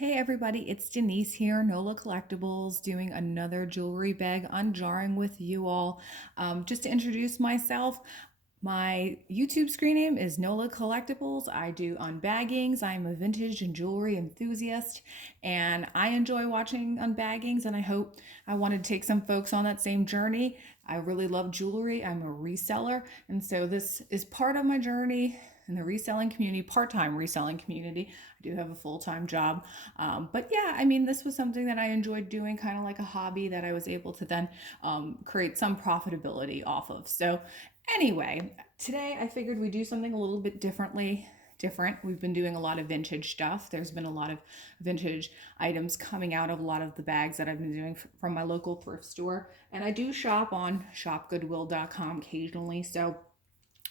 Hey everybody, it's Denise here, NOLA Collectibles, doing another jewelry bag unjarring with you all. Just to introduce myself, my YouTube screen name is NOLA Collectibles. I do unbaggings. I'm a vintage and jewelry enthusiast, and I enjoy watching unbaggings, and I wanted to take some folks on that same journey. I really love jewelry. I'm a reseller, and so this is part of my journey in the reselling community, part-time reselling community. I do have a full-time job. But yeah, I mean, this was something that I enjoyed doing, kind of like a hobby that I was able to then create some profitability off of. So anyway, today I figured we'd do something a little bit different. We've been doing a lot of vintage stuff. There's been a lot of vintage items coming out of a lot of the bags that I've been doing from my local thrift store. And I do shop on shopgoodwill.com occasionally. So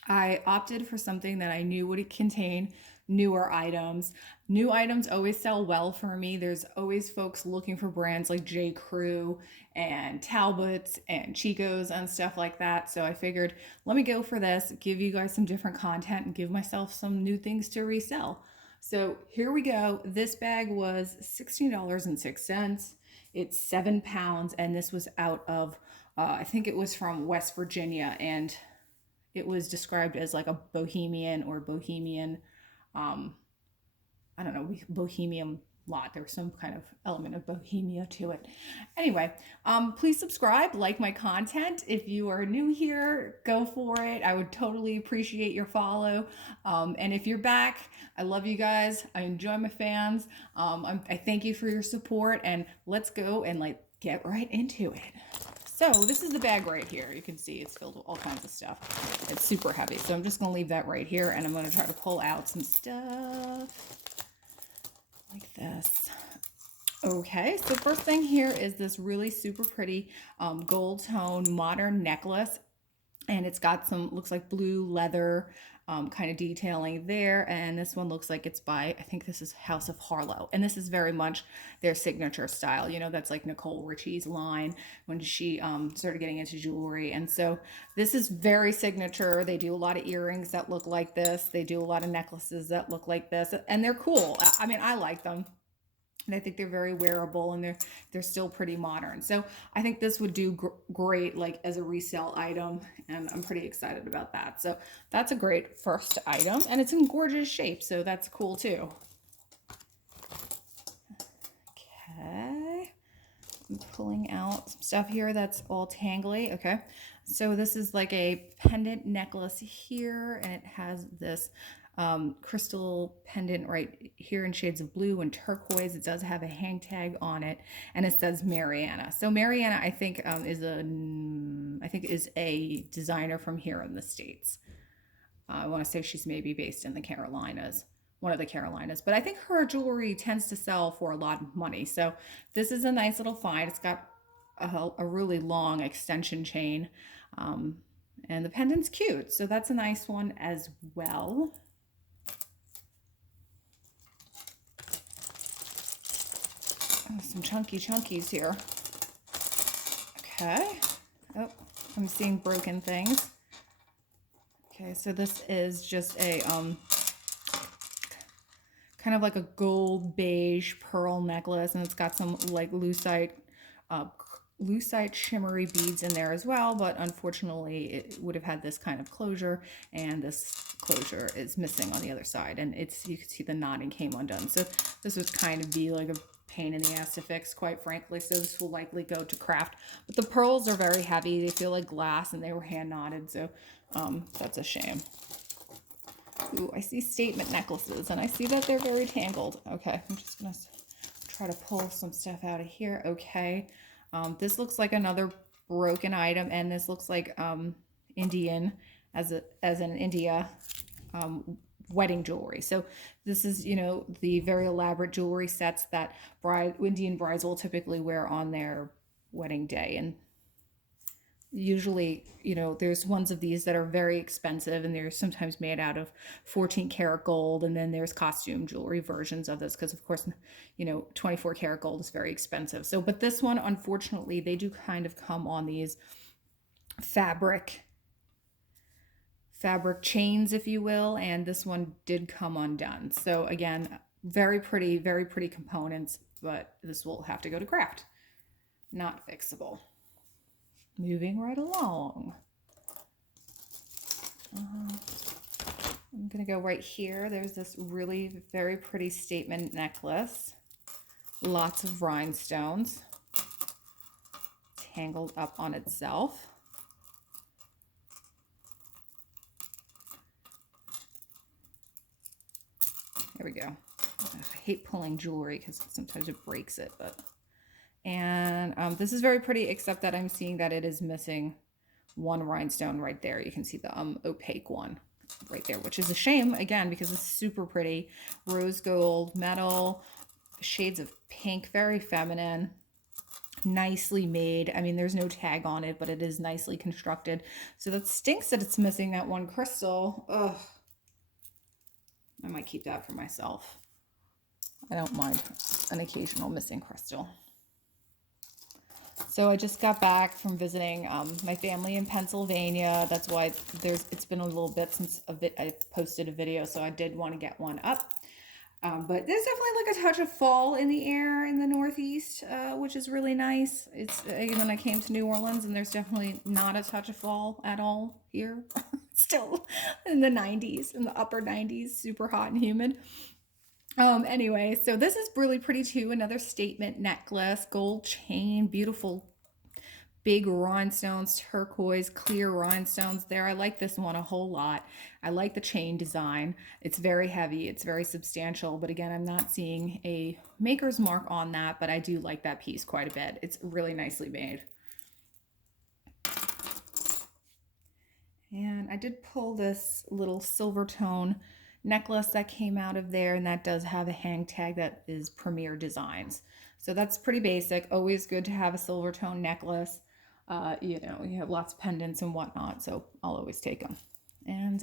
I opted for something that I knew would contain newer items. New items always sell well for me. There's always folks looking for brands like J. Crew and Talbots and Chico's and stuff like that. So I figured, let me go for this, give you guys some different content, and give myself some new things to resell. So here we go. This bag was $16.06. It's 7 pounds, and this was out of, I think it was from West Virginia, and it was described as like a Bohemian or Bohemian, um, I don't know, Bohemian lot. There was some kind of element of Bohemia to it. Anyway, please subscribe, like my content. If you are new here, go for it. I would totally appreciate your follow. And if you're back, I love you guys. I enjoy my fans. I thank you for your support, and let's go and like get right into it. So this is the bag right here. You can see it's filled with all kinds of stuff. It's super heavy. So I'm just going to leave that right here, and I'm going to try to pull out some stuff like this. Okay, so first thing here is this really super pretty gold tone modern necklace. And it's got some, looks like blue leather kind of detailing there. And this one looks like it's by, I think this is House of Harlow. And this is very much their signature style. You know, that's like Nicole Richie's line when she started getting into jewelry. And so this is very signature. They do a lot of earrings that look like this. They do a lot of necklaces that look like this. And they're cool. I mean, I like them. And I think they're very wearable, and they're still pretty modern. So I think this would do great like as a resale item, and I'm pretty excited about that. So that's a great first item, and it's in gorgeous shape, so that's cool too. Okay, I'm pulling out some stuff here that's all tangly. Okay, so this is like a pendant necklace here, and it has this crystal pendant right here in shades of blue and turquoise. It does have a hang tag on it, and it says Mariana. So Mariana, I think is a designer from here in the States. I want to say she's maybe based in the Carolinas, one of the Carolinas, but I think her jewelry tends to sell for a lot of money. So this is a nice little find. It's got a really long extension chain, and the pendant's cute. So that's a nice one as well. Oh, some chunkies here. Okay. Oh, I'm seeing broken things. Okay, so this is just a kind of like a gold beige pearl necklace, and it's got some like lucite shimmery beads in there as well, but unfortunately it would have had this kind of closure, and this closure is missing on the other side, and you can see the knotting came undone. So this would kind of be like a pain in the ass to fix, quite frankly, so this will likely go to craft. But the pearls are very heavy. They feel like glass, and they were hand knotted, so that's a shame. Ooh, I see statement necklaces, and I see that they're very tangled. Okay, I'm just gonna try to pull some stuff out of here. Okay, this looks like another broken item, and this looks like Indian as an India wedding jewelry. So this is, you know, the very elaborate jewelry sets that Indian brides will typically wear on their wedding day. And usually, you know, there's ones of these that are very expensive, and they're sometimes made out of 14 karat gold, and then there's costume jewelry versions of this because, of course, you know, 24 karat gold is very expensive. So, but this one, unfortunately, they do kind of come on these fabric chains, if you will, and this one did come undone. So again, very pretty components, but this will have to go to craft. Not fixable. Moving right along. I'm gonna go right here. There's this really very pretty statement necklace. Lots of rhinestones. Tangled up on itself. There we go. I hate pulling jewelry because sometimes it breaks it, but. And this is very pretty, except that I'm seeing that it is missing one rhinestone right there. You can see the opaque one right there, which is a shame, again, because it's super pretty. Rose gold, metal, shades of pink, very feminine, nicely made. I mean, there's no tag on it, but it is nicely constructed. So that stinks that it's missing that one crystal. Ugh. I might keep that for myself. I don't mind an occasional missing crystal. So I just got back from visiting my family in Pennsylvania. That's why it's been a little bit since I posted a video, so I did want to get one up. But there's definitely like a touch of fall in the air in the Northeast, which is really nice. It's when I came to New Orleans, and there's definitely not a touch of fall at all here. Still in the 90s, in the upper 90s, super hot and humid. Anyway, so this is really pretty too. Another statement necklace, gold chain, beautiful big rhinestones, turquoise, clear rhinestones there. I like this one a whole lot. I like the chain design. It's very heavy. It's very substantial. But again, I'm not seeing a maker's mark on that, but I do like that piece quite a bit. It's really nicely made. And I did pull this little silver tone necklace that came out of there, and that does have a hang tag that is Premier Designs. So that's pretty basic. Always good to have a silver tone necklace. You have lots of pendants and whatnot, so I'll always take them. And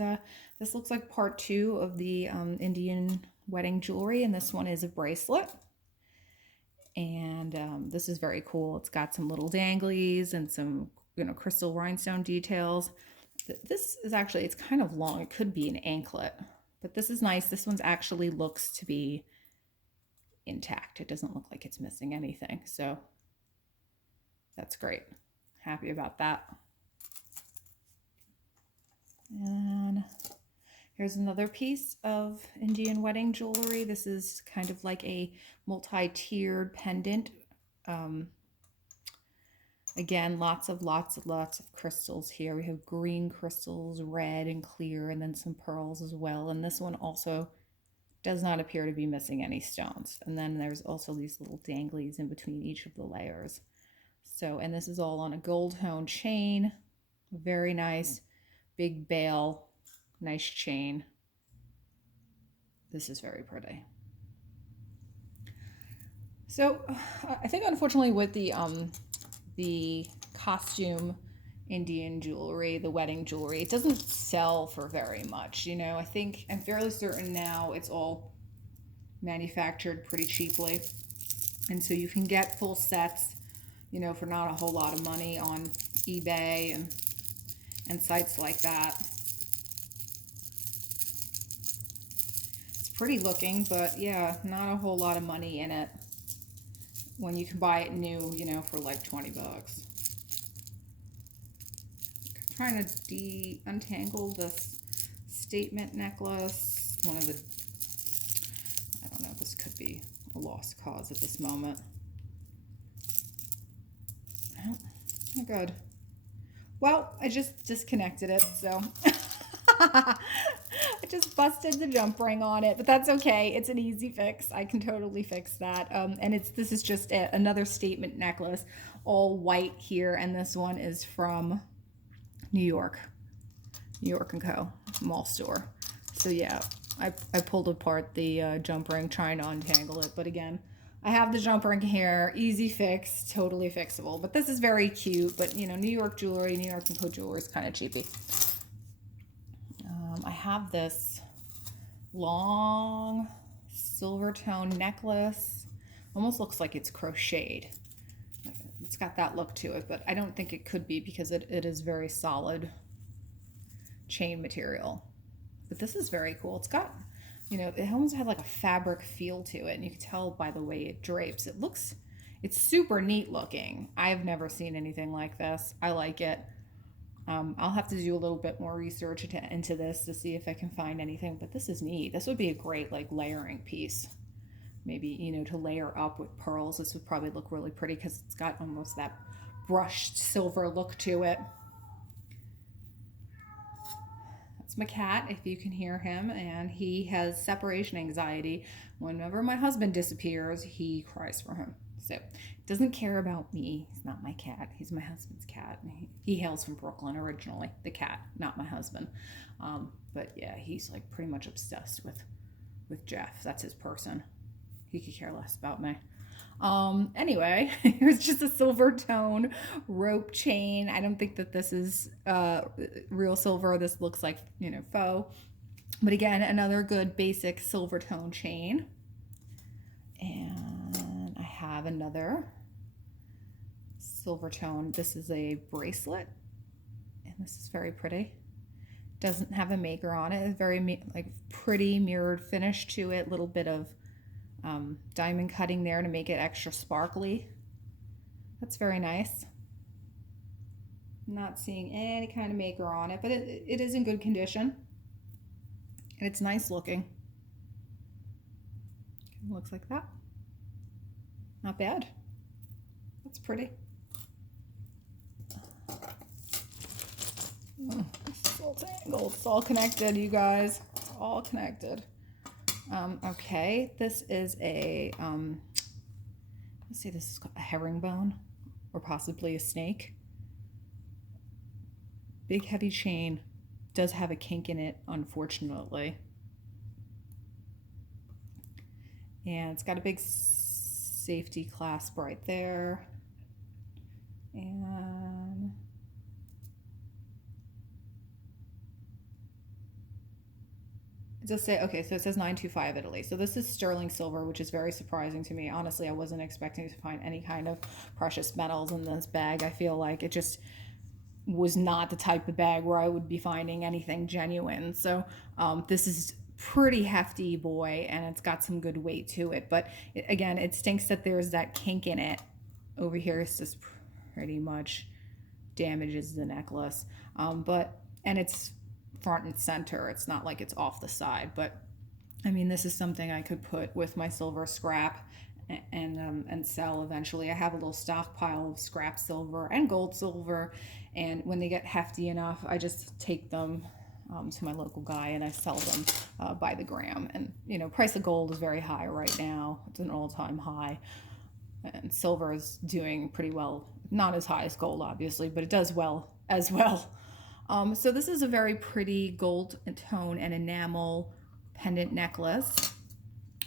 this looks like part 2 of the Indian wedding jewelry, and this one is a bracelet. And this is very cool. It's got some little danglies and some crystal rhinestone details. This is actually, it's kind of long. It could be an anklet, but this is nice. This one's actually looks to be intact. It doesn't look like it's missing anything, so that's great. Happy about that. And here's another piece of Indian wedding jewelry. This is kind of like a multi-tiered pendant. Again, lots of crystals here. We have green crystals, red and clear, and then some pearls as well. And this one also does not appear to be missing any stones. And then there's also these little danglies in between each of the layers. So, and this is all on a gold tone chain. Very nice, big bail, nice chain. This is very pretty. So I think unfortunately with the costume Indian jewelry, the wedding jewelry, it doesn't sell for very much. I think I'm fairly certain now it's all manufactured pretty cheaply. And so you can get full sets, for not a whole lot of money on eBay and sites like that. It's pretty looking, but yeah, not a whole lot of money in it when you can buy it new, for like 20 bucks. I'm trying to untangle this statement necklace. I don't know, this could be a lost cause at this moment. Oh, good. Well, I just disconnected it, so I just busted the jump ring on it, but that's okay. It's an easy fix. I can totally fix that. And this is just another statement necklace, all white here, and this one is from New York & Co. mall store. So yeah, I pulled apart the jump ring trying to untangle it, but again, I have the jump ring here, easy fix, totally fixable. But this is very cute, but New York jewelry, New York & Co. jewelry is kind of cheapy. I have this long silver tone necklace. Almost looks like it's crocheted. It's got that look to it, but I don't think it could be because it is very solid chain material. But this is very cool. It's got You know, it almost had like a fabric feel to it, and you can tell by the way it drapes. It's super neat looking. I've never seen anything like this. I like it. I'll have to do a little bit more research into this to see if I can find anything, but this is neat. This would be a great like layering piece. Maybe, you know, to layer up with pearls. This would probably look really pretty because it's got almost that brushed silver look to it. That's my cat, if you can hear him, and he has separation anxiety. Whenever my husband disappears, he cries for him. So doesn't care about me. He's not my cat. He's my husband's cat. He hails from Brooklyn originally. The cat, not my husband. But yeah, he's like pretty much obsessed with Jeff. That's his person. He could care less about me. Anyway, here's just a silver tone rope chain. I don't think that this is real silver. This looks like, you know, faux. But again, another good basic silver tone chain. And I have another silver tone. This is a bracelet, and this is very pretty. Doesn't have a maker on it. It's very like pretty mirrored finish to it. Little bit of diamond cutting there to make it extra sparkly. That's very nice. Not seeing any kind of maker on it, but it is in good condition. And it's nice looking. It looks like that. Not bad. That's pretty. It's all tangled. It's all connected, you guys. It's all connected. Okay, this is a, let's see, this is a herringbone or possibly a snake. Big heavy chain. Does have a kink in it, unfortunately. And it's got a big safety clasp right there. And it does say, okay, so it says 925 Italy. So this is sterling silver, which is very surprising to me. Honestly, I wasn't expecting to find any kind of precious metals in this bag. I feel like it just was not the type of bag where I would be finding anything genuine. So this is pretty hefty, boy, and it's got some good weight to it. But again, it stinks that there's that kink in it. Over here, it's just pretty much damages the necklace. And it's front and center. It's not like it's off the side. But I mean, this is something I could put with my silver scrap and sell eventually. I have a little stockpile of scrap silver and gold silver, and when they get hefty enough, I just take them to my local guy and I sell them by the gram. And you know, price of gold is very high right now. It's an all-time high, and silver is doing pretty well. Not as high as gold, obviously, but it does well as well. So this is a very pretty gold tone and enamel pendant necklace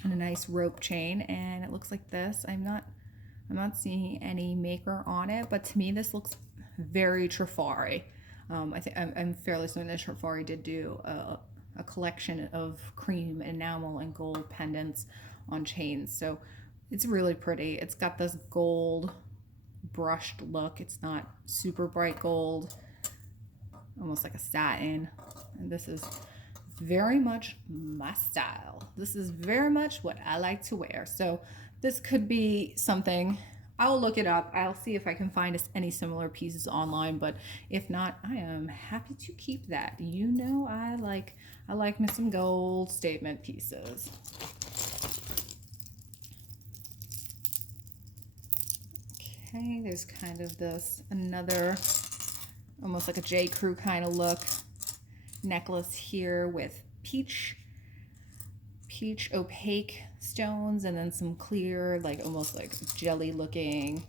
and a nice rope chain, and it looks like this. I'm not seeing any maker on it, but to me this looks very Trifari. I think I'm fairly certain that Trifari did do a collection of cream enamel and gold pendants on chains, so it's really pretty. It's got this gold brushed look. It's not super bright gold, almost like a satin, and this is very much my style. This is very much what I like to wear. So this could be something. I'll look it up. I'll see if I can find any similar pieces online, but if not, I am happy to keep that. You know, I like me some gold statement pieces. Okay, there's kind of this another almost like a J. Crew kind of look necklace here with peach opaque stones, and then some clear, like almost like jelly looking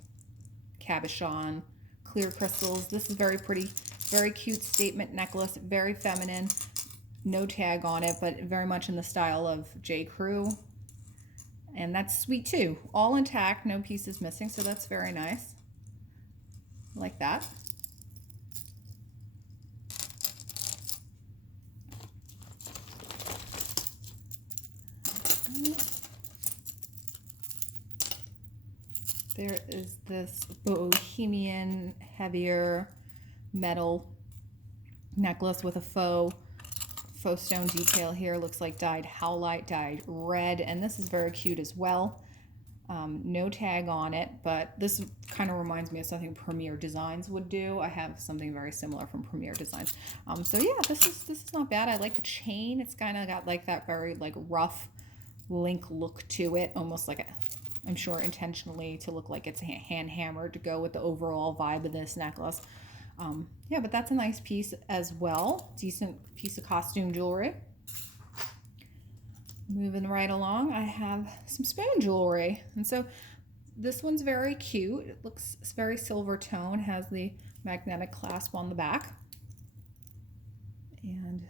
cabochon clear crystals. This is very pretty, very cute statement necklace, very feminine, no tag on it, but very much in the style of J. Crew. And that's sweet too, all intact, no pieces missing, so that's very nice. Like that. There is this Bohemian heavier metal necklace with a faux faux stone detail here. Looks like dyed howlite, dyed red, and this is very cute as well. No tag on it, but this kind of reminds me of something Premier Designs would do. I have something very similar from Premier Designs. So yeah, this is not bad. I like the chain. It's kind of got like that very like rough link look to it, almost like I'm sure intentionally to look like it's hand hammered to go with the overall vibe of this necklace. Yeah, but that's a nice piece as well. Decent piece of costume jewelry. Moving right along, I have some spoon jewelry. And so this one's very cute. It looks very silver tone, has the magnetic clasp on the back. And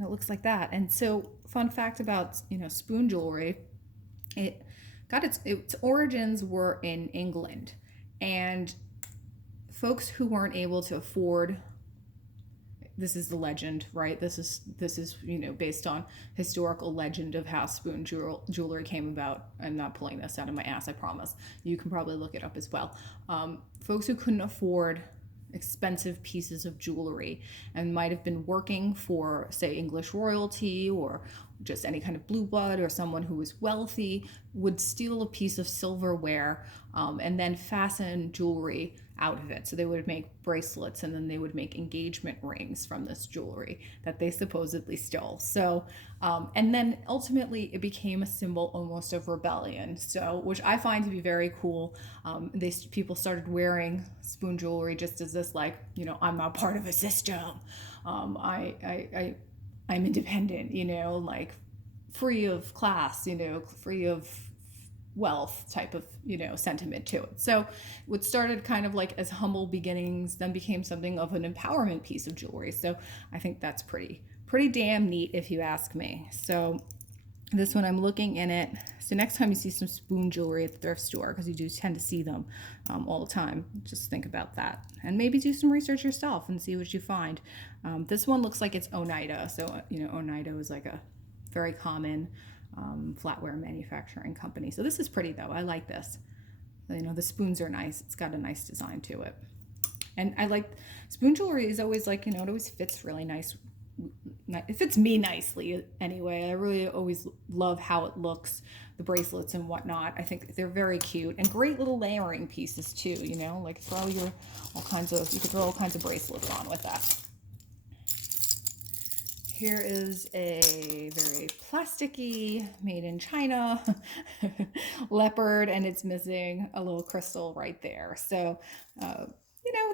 it looks like that. And so fun fact about, spoon jewelry, it got its origins were in England. And folks who weren't able to afford, this is the legend, right? This is based on historical legend of how spoon jewelry came about. I'm not pulling this out of my ass, I promise. You can probably look it up as well. Folks who couldn't afford expensive pieces of jewelry and might have been working for, say, English royalty or just any kind of blue blood or someone who was wealthy would steal a piece of silverware and then fasten jewelry out of it. So they would make bracelets and then they would make engagement rings from this jewelry that they supposedly stole. So, and then ultimately it became a symbol almost of rebellion. So, which I find to be very cool. People started wearing spoon jewelry just as this, like, I'm not part of a system. I'm independent, like free of class, free of wealth type of sentiment to it. So what started kind of like as humble beginnings then became something of an empowerment piece of jewelry. So I think that's pretty damn neat if you ask me. So this one, I'm looking in it. So next time you see some spoon jewelry at the thrift store, because you do tend to see them all the time, just think about that and maybe do some research yourself and see what you find. This one looks like it's Oneida. So Oneida is like a very common flatware manufacturing company. So this is pretty though. I like this. The spoons are nice. It's got a nice design to it. And I like spoon jewelry is always like, it always fits really nice. It fits me nicely anyway. I really always love how it looks, the bracelets and whatnot. I think they're very cute and great little layering pieces too, like you could throw all kinds of bracelets on with that. Here is a very plasticky, made in China leopard, and it's missing a little crystal right there. So,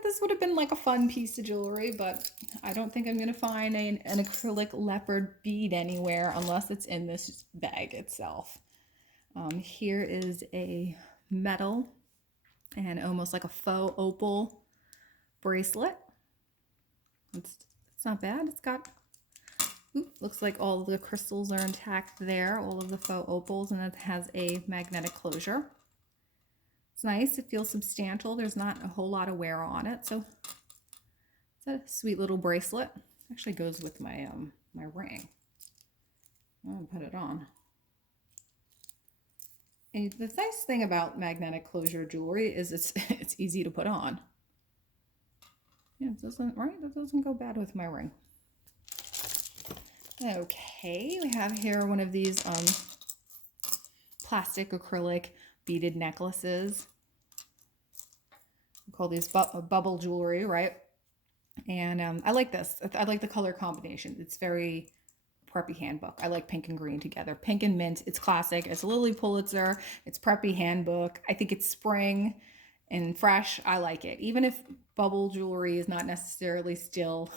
this would have been like a fun piece of jewelry, but I don't think I'm going to find an acrylic leopard bead anywhere unless it's in this bag itself. Here is a metal and almost like a faux opal bracelet. It's not bad. It's got... looks like all of the crystals are intact there, all of the faux opals, and it has a magnetic closure. It's nice. It feels substantial. There's not a whole lot of wear on it, so it's a sweet little bracelet. Actually goes with my my ring. I'll put it on. And the nice thing about magnetic closure jewelry is it's easy to put on. Yeah, that doesn't go bad with my ring. Okay, we have here one of these plastic acrylic beaded necklaces. We call these bubble jewelry, right? And I like this. I like the color combination. It's very preppy handbook. I like pink and green together. Pink and mint. It's classic. It's Lily Pulitzer. It's preppy handbook. I think it's spring and fresh. I like it. Even if bubble jewelry is not necessarily still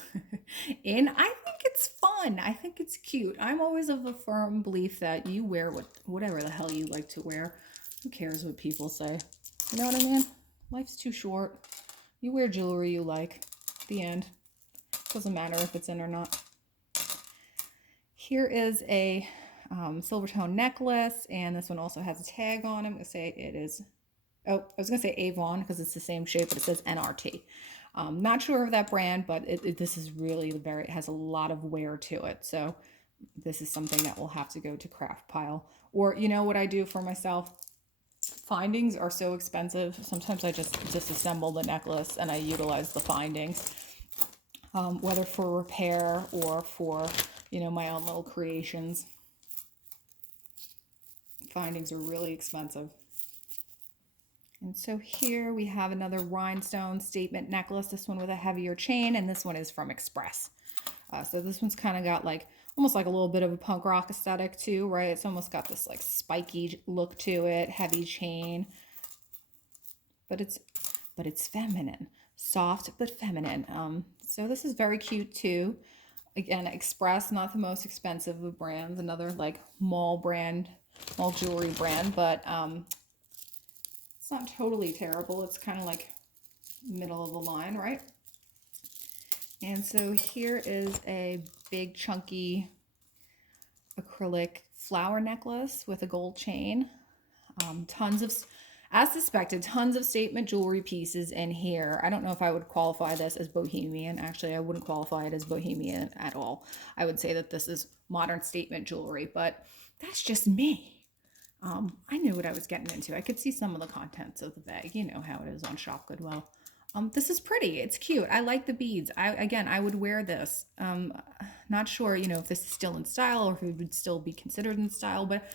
in, I think it's fun. I think it's cute. I'm always of the firm belief that you wear whatever the hell you like to wear. Who cares what people say? You know what I mean? Life's too short. You wear jewelry you like. The end. Doesn't matter if it's in or not. Here is a silver tone necklace, and this one also has a tag on it. I'm going to say it is... Oh, I was going to say Avon because it's the same shape, but it says NRT. Not sure of that brand, but this is really it has a lot of wear to it. So this is something that will have to go to craft pile. Or, what I do for myself? Findings are so expensive. Sometimes I just disassemble the necklace and I utilize the findings. whether for repair or for, you know, my own little creations. Findings are really expensive. And so here we have another rhinestone statement necklace, this one with a heavier chain, and this one is from Express. So this one's kind of got like almost like a little bit of a punk rock aesthetic too, right? It's almost got this like spiky look to it, heavy chain, but it's feminine, soft but feminine. So this is very cute too. Again, Express, not the most expensive of brands, another like mall jewelry brand, but it's not totally terrible. It's kind of like middle of the line, right? And so here is a big chunky acrylic flower necklace with a gold chain. As suspected, tons of statement jewelry pieces in here. I don't know if I would qualify this as Bohemian. Actually, I wouldn't qualify it as Bohemian at all. I would say that this is modern statement jewelry, but that's just me. I knew what I was getting into. I could see some of the contents of the bag. You know how it is on Shopgoodwill. This is pretty. It's cute. I like the beads. I would wear this. Not sure, you know, if this is still in style or if it would still be considered in style, but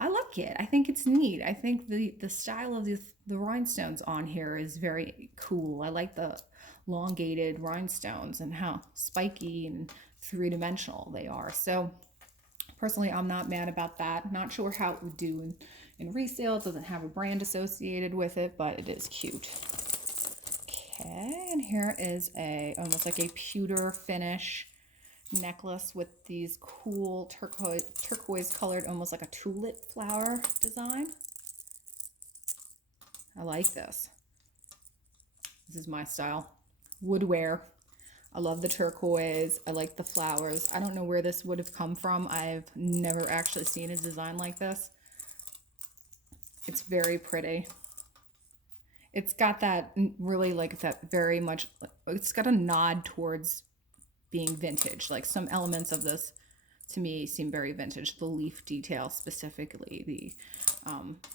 I like it. I think it's neat. I think the style of the rhinestones on here is very cool. I like the elongated rhinestones and how spiky and three-dimensional they are. So personally, I'm not mad about that. Not sure how it would do in resale. It doesn't have a brand associated with it, but it is cute. Okay, and here is almost like a pewter finish necklace with these cool turquoise colored, almost like a tulip flower design. I like this. This is my style. Would wear. I love the turquoise. I like the flowers. I don't know where this would have come from. I've never actually seen a design like this. It's very pretty. It's got that really like that very much, it's got a nod towards being vintage. Like some elements of this to me seem very vintage. The leaf detail specifically, the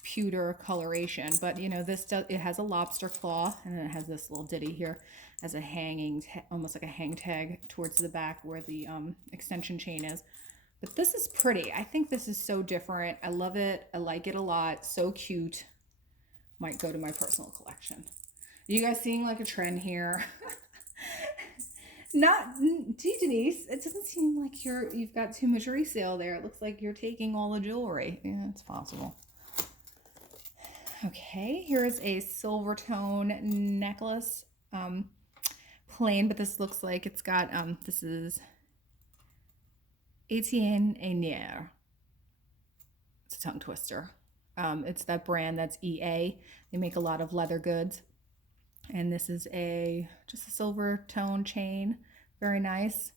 pewter coloration. But you know, it has a lobster claw, and then it has this little ditty here as a hanging, almost like a hang tag towards the back where the extension chain is. But this is pretty. I think this is so different. I love it. I like it a lot. So cute. Might go to my personal collection. Are you guys seeing like a trend here? Gee, Denise, it doesn't seem like you've got too much resale there. It looks like you're taking all the jewelry. Yeah, it's possible. Okay, here's a silver tone necklace. Plain, but this looks like it's got, this is Etienne Aigner. It's a tongue twister. It's that brand that's EA. They make a lot of leather goods. And this is just a silver tone chain. Very nice.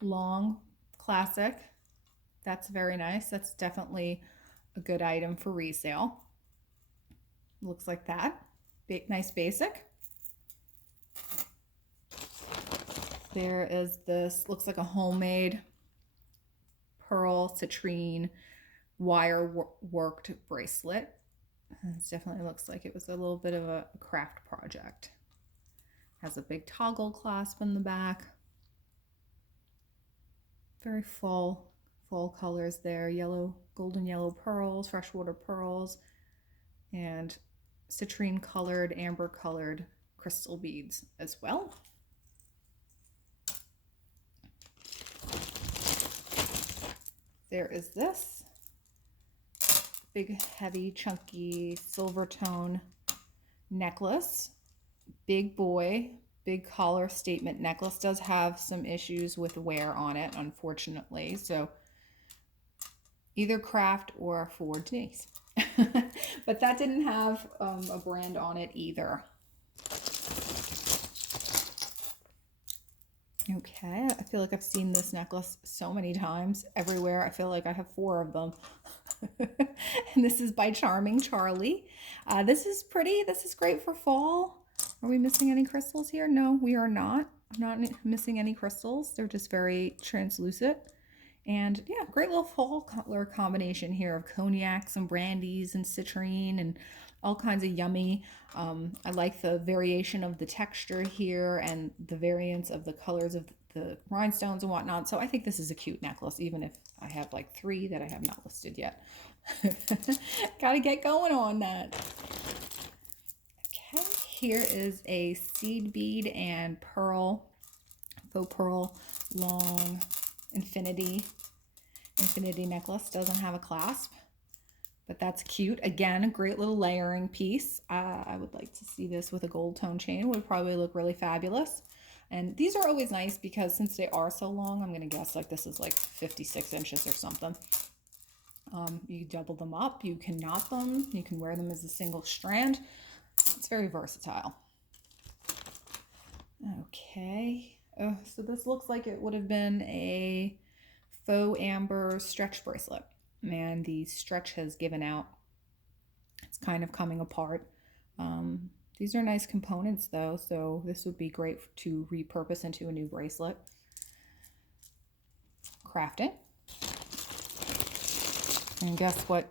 Long, classic. That's very nice. That's definitely a good item for resale. Looks like that. Nice basic. There is this, looks like a homemade pearl citrine wire worked bracelet. It definitely looks like it was a little bit of a craft project. Has a big toggle clasp in the back. Very fall colors there. Yellow, golden yellow pearls, freshwater pearls, and citrine colored, amber colored crystal beads as well. There is this big, heavy, chunky silver tone necklace. Big boy, big collar statement necklace. Does have some issues with wear on it, unfortunately. So either craft or for Denise. But that didn't have a brand on it either. Okay, I feel like I've seen this necklace so many times everywhere. I feel like I have 4 of them. And this is by Charming Charlie. This is pretty. This is great for fall. Are we missing any crystals here? No, we are not. I'm not missing any crystals. They're just very translucent. And yeah, great little fall color combination here of cognac, some brandies, and citrine, and all kinds of yummy. I like the variation of the texture here and the variance of the colors of the rhinestones and whatnot. So I think this is a cute necklace, even if I have like 3 that I have not listed yet. Gotta get going on that. Okay, here is a seed bead and pearl, faux pearl, long infinity necklace. Doesn't have a clasp, but that's cute. Again, a great little layering piece. I would like to see this with a gold tone chain. Would probably look really fabulous. And these are always nice because since they are so long, I'm going to guess like this is like 56 inches or something. You double them up, you can knot them, you can wear them as a single strand. It's very versatile. Okay, so this looks like it would have been a faux amber stretch bracelet, and the stretch has given out. It's kind of coming apart. These are nice components though, so this would be great to repurpose into a new bracelet. Crafting. And guess what,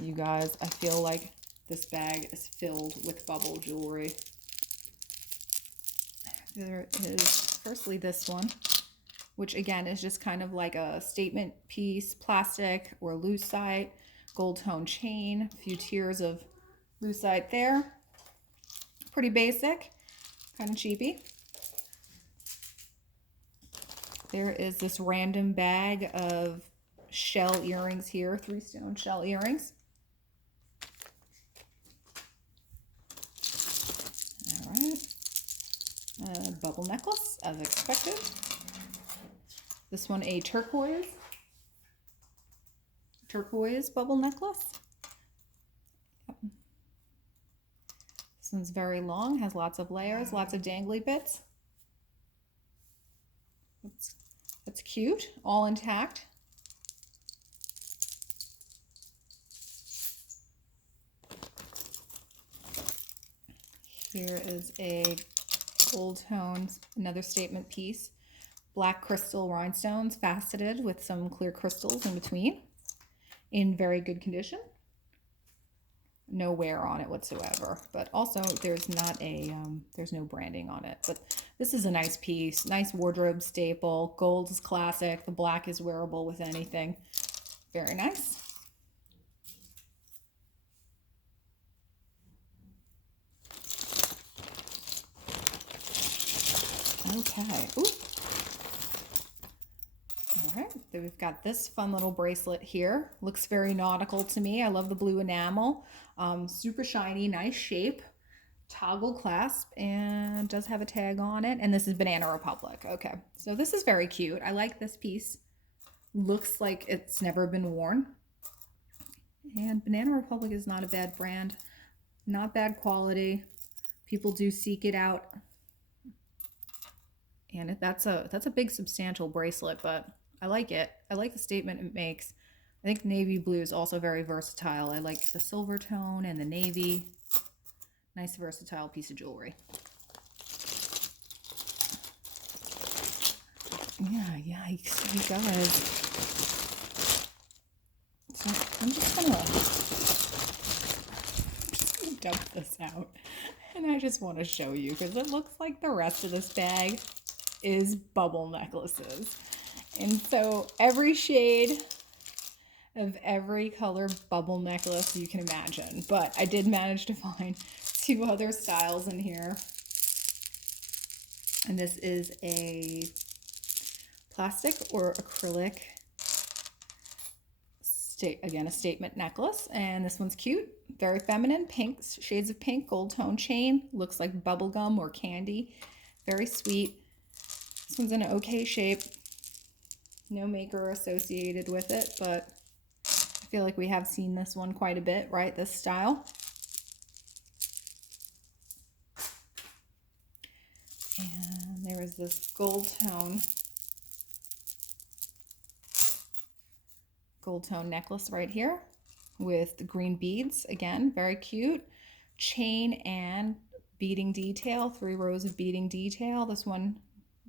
you guys? I feel like this bag is filled with bubble jewelry. There is firstly this one, which again is just kind of like a statement piece, plastic or lucite, gold tone chain, a few tiers of lucite there. Pretty basic, kind of cheapy. There is this random bag of shell earrings here, 3-stone shell earrings. All right, bubble necklace as expected. This one a turquoise bubble necklace. Yep. This one's very long, has lots of layers, lots of dangly bits. That's cute, all intact. Here is a gold tone, another statement piece. Black crystal rhinestones, faceted with some clear crystals in between. In very good condition. No wear on it whatsoever. But also there's not a, there's no branding on it. But this is a nice piece, nice wardrobe staple. Gold is classic. The black is wearable with anything. Very nice. Okay. Ooh. All right. Then we've got this fun little bracelet here. Looks very nautical to me. I love the blue enamel. Super shiny, nice shape. Toggle clasp and does have a tag on it. And this is Banana Republic. Okay. So this is very cute. I like this piece. Looks like it's never been worn. And Banana Republic is not a bad brand. Not bad quality. People do seek it out. And that's a big substantial bracelet, but I like it. I like the statement it makes. I think navy blue is also very versatile. I like the silver tone and the navy. Nice versatile piece of jewelry. Yeah, yikes, you guys. So I'm just gonna dump this out. And I just want to show you because it looks like the rest of this bag is bubble necklaces. And so every shade of every color bubble necklace you can imagine. But I did manage to find 2 other styles in here. And this is a plastic or acrylic, again, a statement necklace. And this one's cute, very feminine, pink, shades of pink, gold tone chain. Looks like bubblegum or candy. Very sweet. This one's in an okay shape. No maker associated with it, but I feel like we have seen this one quite a bit, right? This style. And there is this gold tone necklace right here with the green beads. Again, very cute. Chain and beading detail, 3 rows of beading detail. This one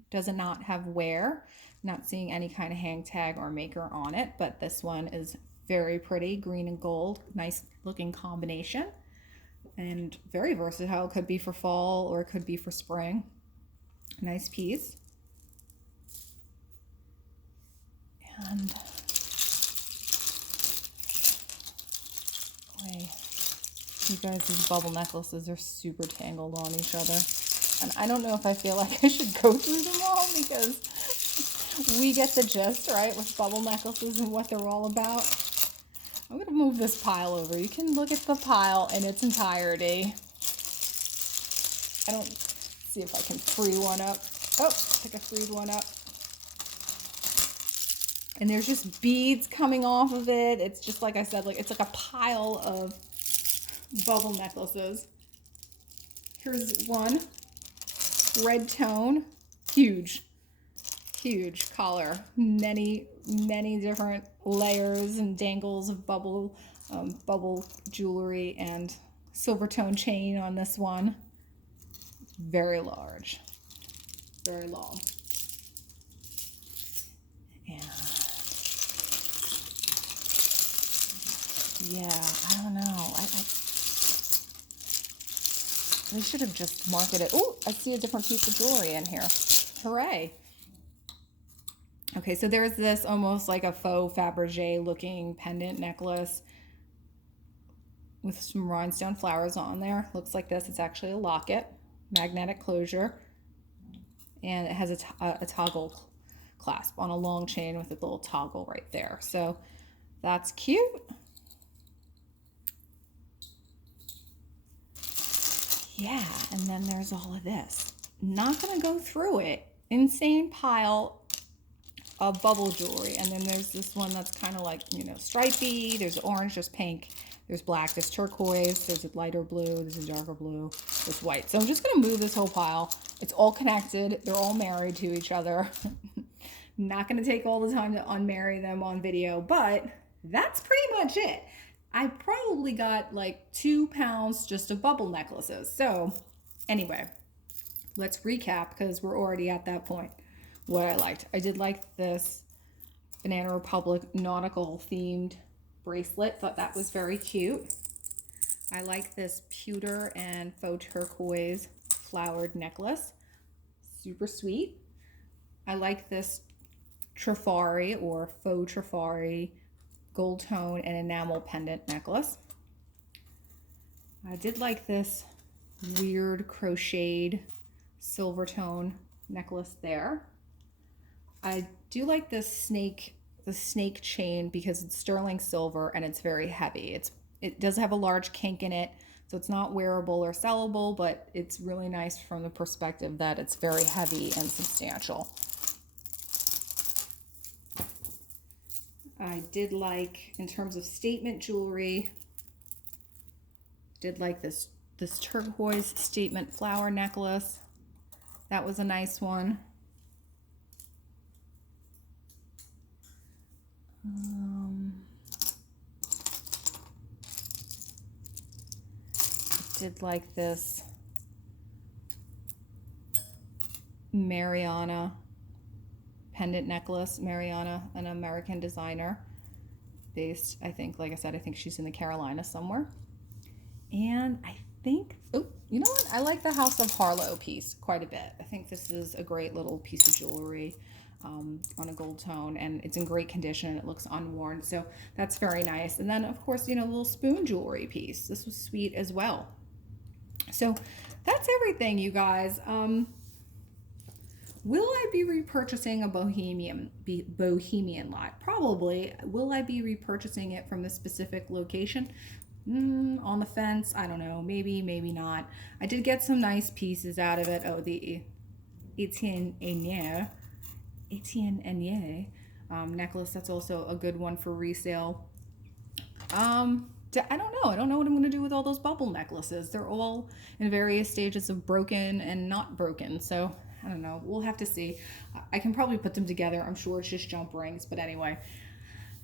does not have wear. Not seeing any kind of hang tag or maker on it, but this one is very pretty, green and gold, nice looking combination. and very versatile. It could be for fall or it could be for spring. Nice piece. And boy, you guys, these bubble necklaces are super tangled on each other. And I don't know if I feel like I should go through them all because we get the gist, right, with bubble necklaces and what they're all about. I'm going to move this pile over. You can look at the pile in its entirety. I don't see if I can free one up. Oh, I think I freed one up. And there's just beads coming off of it. It's just like I said, like it's like a pile of bubble necklaces. Here's one, red tone, huge collar, many different layers and dangles of bubble jewelry, and silver tone chain on this one. Very large, very long. And yeah, I don't know. They should have just marketed. Oh, I see a different piece of jewelry in here. Hooray. Okay, so there's this almost like a faux Fabergé looking pendant necklace with some rhinestone flowers on there. Looks like this. It's actually a locket, magnetic closure, and it has a toggle clasp on a long chain with a little toggle right there. So that's cute. Yeah, and then there's all of this. Not gonna go through it. Insane pile of bubble jewelry. And then there's this one that's kind of like, you know, stripey. There's orange, there's pink, there's black, there's turquoise, there's a lighter blue, there's a darker blue, there's white. So I'm just gonna move this whole pile. It's all connected. They're all married to each other. Not gonna take all the time to unmarry them on video, but that's pretty much it. I probably got like 2 pounds just of bubble necklaces. So anyway, let's recap because we're already at that point. What I liked. I did like this Banana Republic nautical themed bracelet. Thought that was very cute. I like this pewter and faux turquoise flowered necklace. Super sweet. I like this Trifari or faux Trifari gold tone and enamel pendant necklace. I did like this weird crocheted silver tone necklace there. I do like the snake chain because it's sterling silver and it's very heavy. It does have a large kink in it, so it's not wearable or sellable, but it's really nice from the perspective that it's very heavy and substantial. I did like, in terms of statement jewelry, did like this turquoise statement flower necklace. That was a nice one. Did like this Mariana pendant necklace. Mariana, an American designer based, I think, like I said, I think she's in the Carolinas somewhere. And I think, oh, you know what? I like the House of Harlow piece quite a bit. I think this is a great little piece of jewelry on a gold tone, and it's in great condition. It looks unworn, so that's very nice. And then, of course, you know, a little spoon jewelry piece. This was sweet as well. So that's everything, you guys. Will I be repurchasing a Bohemian lot? Probably. Will I be repurchasing it from a specific location? On the fence. I don't know. Maybe, maybe not. I did get some nice pieces out of it. Oh, the Etienne Aigner necklace. That's also a good one for resale. I don't know. I don't know what I'm going to do with all those bubble necklaces. They're all in various stages of broken and not broken. So I don't know. We'll have to see. I can probably put them together. I'm sure it's just jump rings. But anyway,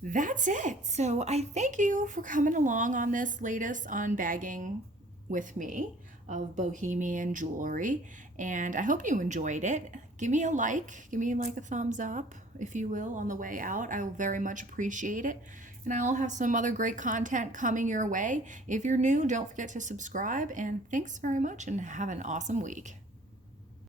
that's it. So I thank you for coming along on this latest unbagging with me of Bohemian jewelry. And I hope you enjoyed it. Give me a like. Give me like a thumbs up, if you will, on the way out. I will very much appreciate it. and I'll have some other great content coming your way. If you're new, don't forget to subscribe, and thanks very much and have an awesome week.